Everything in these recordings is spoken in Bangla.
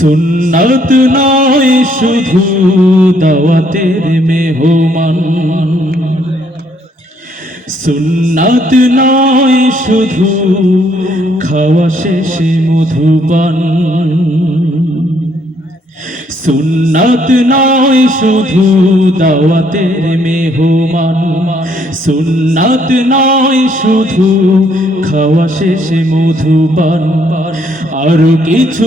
সুন্নত নয় শুধু দাওয়াতের মেহমান। সুন্নত নয় শুধু খাওয়া শেষে মধুপান। সুন্নত নয় শুধু দাওয়াতের মেহমান। সুন্নত নয় শুধু খাওয়া শেষে মধুপান। আরও কিছু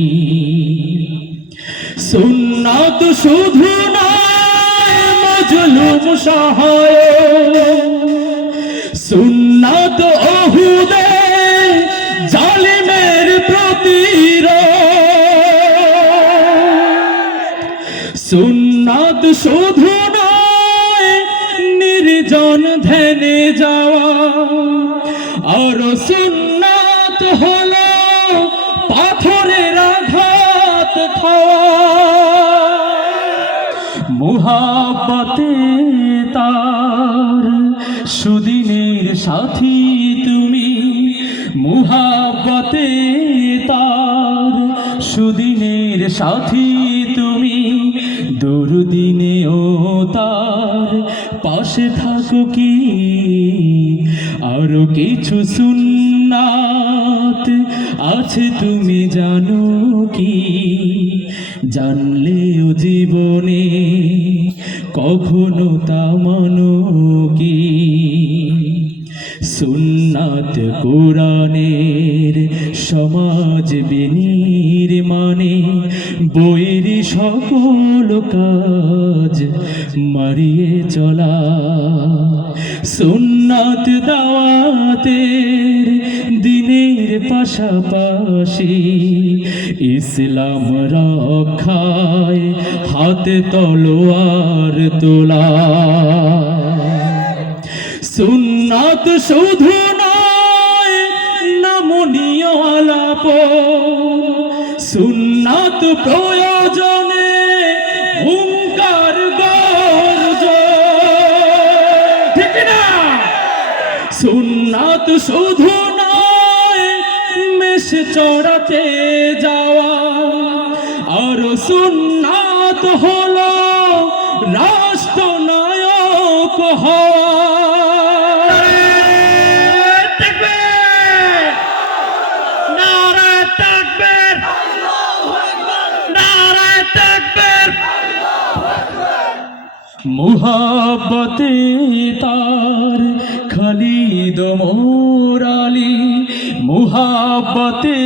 সুন্নাত শুধু নয়, মজলুম সহায়। সুন্নাত অহুদে জালিমের প্রতিরোধ। সুন্নাত শুধু নয়, নির্জন ধ্যানে যাওয়া। আর সুন্নাত হলো পাথরের আঘাত খাওয়া। মুহাব্বতে তার সুদিনের সাথী তুমি। মুহাব্বতে তার সুদিনের সাথী তুমি। দুর্দিনে ও তার পাশে থাকো কি? আরও কিছু সুন্নাত আছে তুমি জানো কি? জানলেও জীবনে কখনো তামানো কি? সুন্নাত কোরআনের সমাজ বিনির মানে বইয়ের সকল কাজ মারিয়ে চলা। সুন্নাত দাওয়াতের দিনের পাশাপাশি ইসলাম রক্ষায় হাতে তলোয়ার তোলা। সুন্নাত শুধু নয়, নমনীয় আলাপ সুন্নাত প্রয়োজনে হুঙ্কার সুন্নাত শুধু মেষ চড়াতে যাওয়া। আর সুন্নাত হলো রাষ্ট্রনায়ক হওয়া। মুহাব্বতে তার খালিদ মোরালি মুহাব্বতে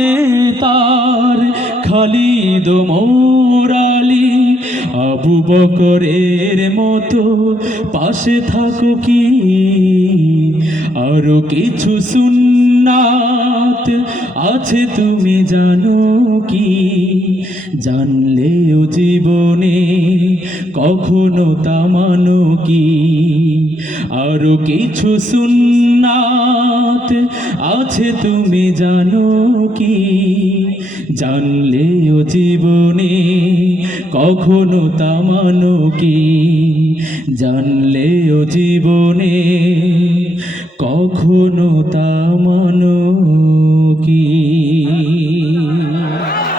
তার খালিদ মোরালি আবু বকরের মতো পাশে থাকো কি? আরও কিছু সুন্নাত আছে তুমি জানো কি? জানলেও জীবনে কখনো তামানো কি? আরও কিছু সুন্নাত আছে তুমি জানো কি? জানলেও জীবনে কখনো তামানো কি? জানলেও জীবনে কখনো তামা